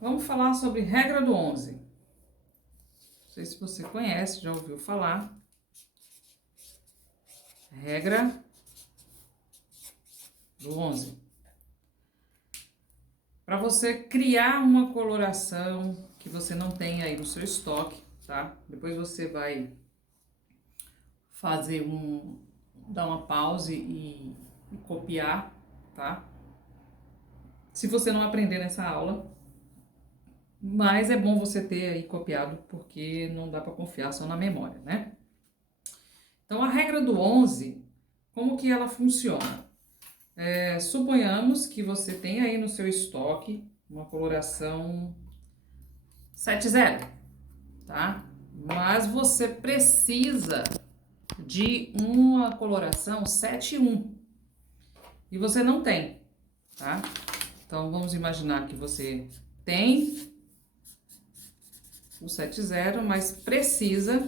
Vamos falar sobre regra do 11. Não sei se você conhece, já ouviu falar. Regra do 11. Para você criar uma coloração que você não tem aí no seu estoque, tá? Depois você vai fazer dar uma pause e copiar, tá? Se você não aprender nessa aula, mas é bom você ter aí copiado, porque não dá para confiar só na memória, né? Então, a regra do 11, como que ela funciona? Suponhamos que você tem aí no seu estoque uma coloração 7-0, tá? Mas você precisa de uma coloração 7-1 e você não tem, tá? Então, vamos imaginar que você tem o 7-0, mas precisa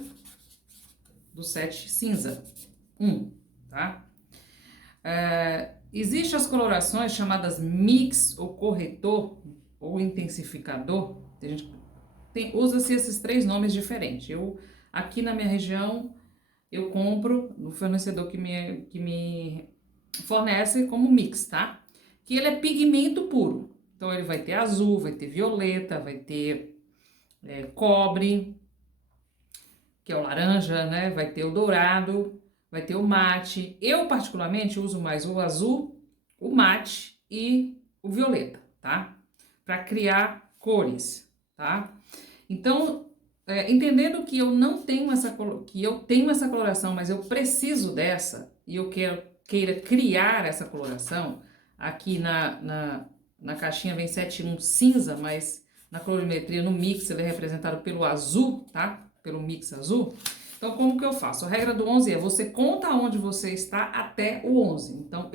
do 7 cinza 1, tá? Existem as colorações chamadas mix ou corretor ou intensificador. A gente usa-se esses três nomes diferentes. Aqui na minha região, eu compro no fornecedor que me fornece como mix, tá? Que ele é pigmento puro. Então, ele vai ter azul, vai ter violeta, vai ter cobre, que é o laranja, né? Vai ter o dourado, vai ter o mate. Eu, particularmente, uso mais o azul, o mate e o violeta, tá? Para criar cores, tá? Então, entendendo que eu não tenho que eu tenho essa coloração, mas eu preciso dessa e eu queira criar essa coloração, aqui na caixinha vem 7-1 cinza, mas na colorimetria, no mix, ele é representado pelo azul, tá? Pelo mix azul. Então, como que eu faço? A regra do 11 é você conta onde você está até o 11. Então,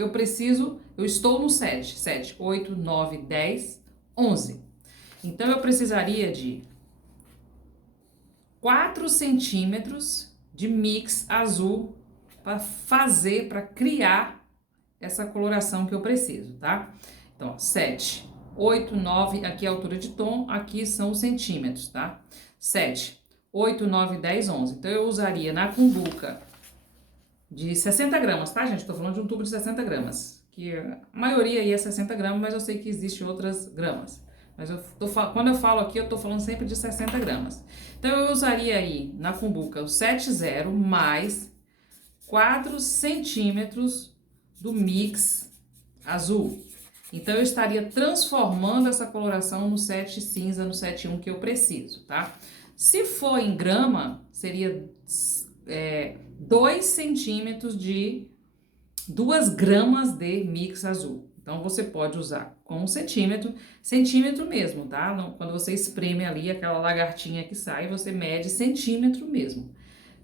eu estou no 7. 7, 8, 9, 10, 11. Então, eu precisaria de 4 centímetros de mix azul para criar essa coloração que eu preciso, tá? Então, ó, 7, 8, 9, aqui é a altura de tom, aqui são os centímetros, tá? 7, 8, 9, 10, 11. Então, eu usaria na cumbuca de 60 gramas, tá, gente? Tô falando de um tubo de 60 gramas, que a maioria aí é 60 gramas, mas eu sei que existem outras gramas. Mas quando eu falo aqui, eu tô falando sempre de 60 gramas. Então, eu usaria aí na cumbuca o 7,0 mais 4 centímetros do mix azul. Então, eu estaria transformando essa coloração no 7 cinza, no 7,1 que eu preciso, tá? Se for em grama, seria 2 centímetros de 2 gramas de mix azul. Então, você pode usar com 1 centímetro, centímetro mesmo, tá? Quando você espreme ali aquela lagartinha que sai, você mede centímetro mesmo.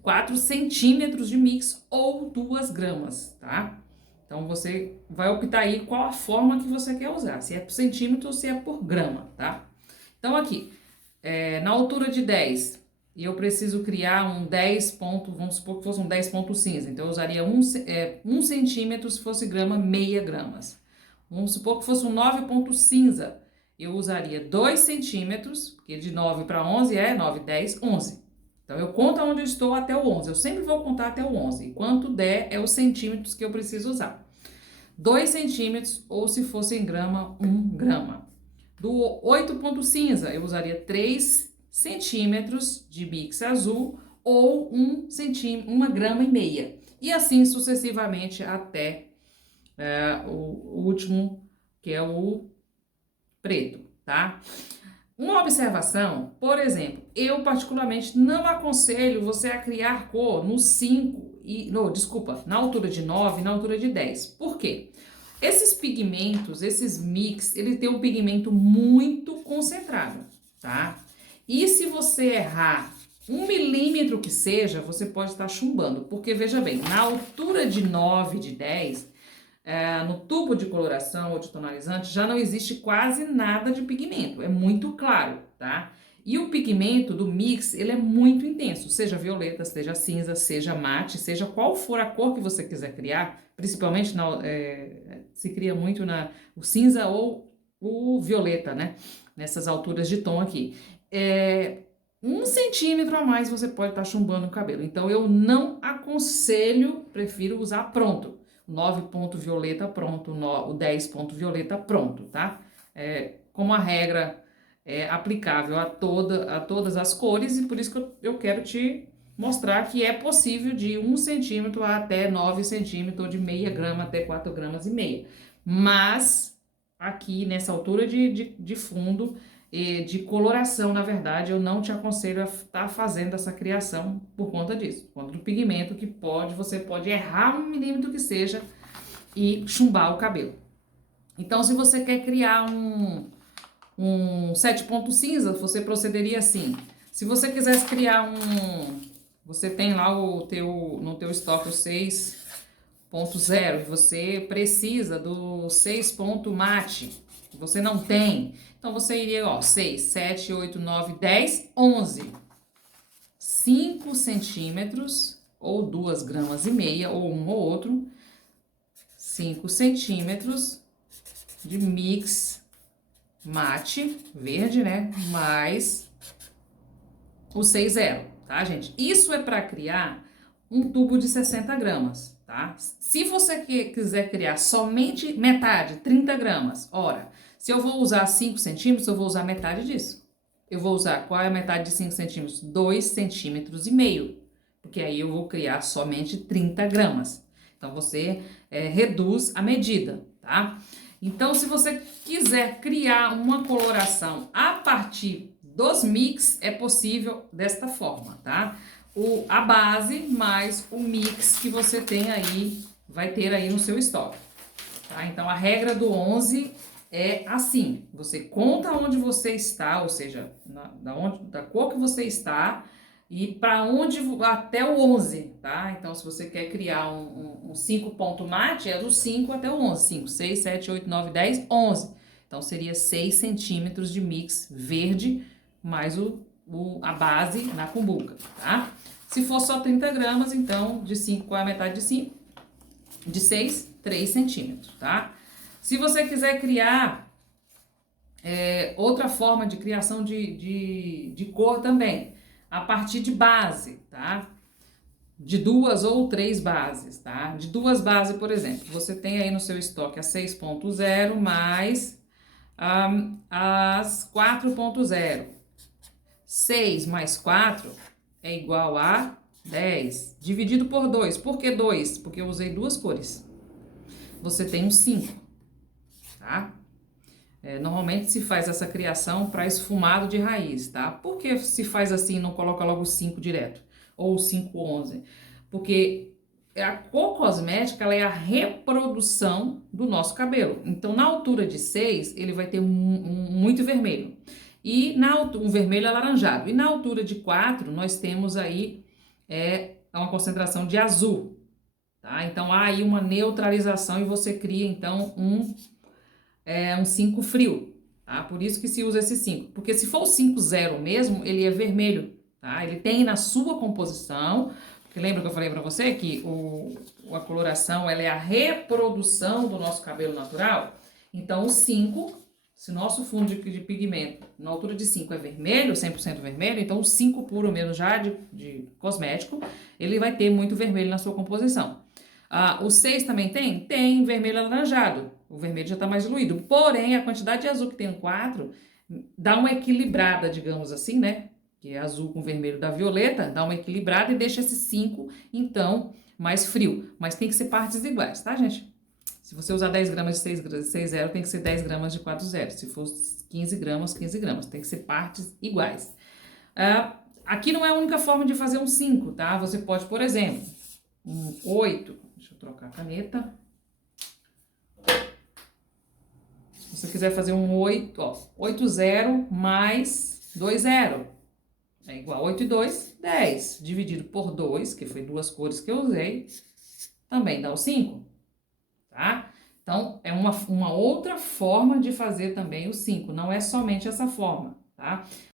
4 centímetros de mix ou 2 gramas, tá? Então, você vai optar aí qual a forma que você quer usar, se é por centímetro ou se é por grama, tá? Então, aqui, na altura de 10, e eu preciso criar um 10 ponto, vamos supor que fosse um 10 ponto cinza, então eu usaria 1 centímetro se fosse grama, meia gramas. Vamos supor que fosse um 9 ponto cinza, eu usaria 2 centímetros, porque de 9 para 11 é 9, 10, 11. Então, eu conto onde eu estou até o 11. Eu sempre vou contar até o 11. E quanto der é os centímetros que eu preciso usar. 2 centímetros, ou se fosse em grama, 1 grama. Do 8 ponto cinza, eu usaria 3 centímetros de mix azul ou 1 centímetro, 1 grama e meia. E assim sucessivamente até o último, que é o preto, tá? Uma observação, por exemplo, eu particularmente não aconselho você a criar cor no 5 na altura de 9 e na altura de 10. Por quê? Esses pigmentos, esses mix, ele tem um pigmento muito concentrado, tá? E se você errar 1 milímetro que seja, você pode estar chumbando, porque veja bem, na altura de 9, de 10, no tubo de coloração ou de tonalizante já não existe quase nada de pigmento, é muito claro, tá? E o pigmento do mix, ele é muito intenso, seja violeta, seja cinza, seja mate, seja qual for a cor que você quiser criar, principalmente se cria muito o cinza ou o violeta, né? Nessas alturas de tom aqui. 1 centímetro a mais você pode estar chumbando o cabelo. Então, eu não aconselho, prefiro usar pronto. 9 ponto violeta pronto, o 10 ponto violeta pronto, tá? Como a regra é aplicável a todas as cores, e por isso que eu quero te mostrar que é possível de 1 centímetro até 9 centímetros, ou de meia grama até 4 gramas e meia. Mas, aqui nessa altura de fundo, de coloração, na verdade, eu não te aconselho a estar fazendo essa criação por conta disso, por conta do pigmento que você pode errar 1 milímetro que seja e chumbar o cabelo. Então, se você quer criar um 7 ponto cinza, você procederia assim. Se você quisesse criar você tem lá no teu estoque o 6.0 e você precisa do 6 ponto mate, você não tem, então você iria, ó, 6, 7, 8, 9, 10, 11. 5 centímetros, ou 2 gramas e meia, ou um ou outro, 5 centímetros de mix mate, verde, né? Mais o 6.0, tá, gente? Isso é para criar um tubo de 60 gramas, tá? Se você quiser criar somente metade, 30 gramas, ora, se eu vou usar 5 centímetros, eu vou usar metade disso. Eu vou usar, qual é a metade de 5 centímetros? 2 centímetros e meio, porque aí eu vou criar somente 30 gramas. Então, você reduz a medida, tá? Então, se você quiser criar uma coloração a partir dos mix, é possível desta forma, tá? A base mais o mix que você tem aí, vai ter aí no seu estoque, tá? Então, a regra do 11 é assim, você conta onde você está, ou seja, da cor que você está, e para onde até o 11, tá? Então, se você quer criar um 5 ponto mate, é do 5 até o 11. 5, 6, 7, 8, 9, 10, 11. Então, seria 6 centímetros de mix verde, mais a base na cumbuca, tá? Se for só 30 gramas, então, de 5, qual é a metade de 5? De 6, 3 centímetros, tá? Se você quiser criar outra forma de criação de cor também, a partir de base, tá? De 2 ou 3 bases, tá? De 2 bases, por exemplo, você tem aí no seu estoque a 6.0 mais as 4.0. 6 mais 4 é igual a 10, dividido por 2. Por que 2? Porque eu usei 2 cores. Você tem um 5, tá? Normalmente se faz essa criação para esfumado de raiz, tá? Por que se faz assim e não coloca logo o 5 direto? Ou o 5.11? Porque a cor cosmética, ela é a reprodução do nosso cabelo. Então, na altura de 6, ele vai ter muito vermelho. E um vermelho alaranjado. E na altura de 4, nós temos aí uma concentração de azul, tá? Então, há aí uma neutralização e você cria, então, um 5 frio, tá? Por isso que se usa esse 5. Porque se for o 5.0 mesmo, ele é vermelho, tá? Ele tem na sua composição, porque lembra que eu falei pra você que a coloração, ela é a reprodução do nosso cabelo natural? Então, o 5, se nosso fundo de pigmento na altura de 5 é vermelho, 100% vermelho, então o 5 puro mesmo já de cosmético, ele vai ter muito vermelho na sua composição. O 6 também tem? Tem vermelho alaranjado. O vermelho já está mais diluído. Porém, a quantidade de azul que tem no 4 dá uma equilibrada, digamos assim, né? Que é azul com vermelho da violeta, dá uma equilibrada e deixa esse 5, então, mais frio. Mas tem que ser partes iguais, tá, gente? Se você usar 10 gramas de 6.0, tem que ser 10 gramas de 4.0. Se for 15 gramas, 15 gramas. Tem que ser partes iguais. Aqui não é a única forma de fazer um 5, tá? Você pode, por exemplo, um 8. Deixa eu trocar a caneta. Se você quiser fazer um 8, ó, 8.0 mais 2.0 é igual a 8 e 2, 10. Dividido por 2, que foi 2 cores que eu usei, também dá o 5, tá? Então, é uma outra forma de fazer também o 5, não é somente essa forma, tá?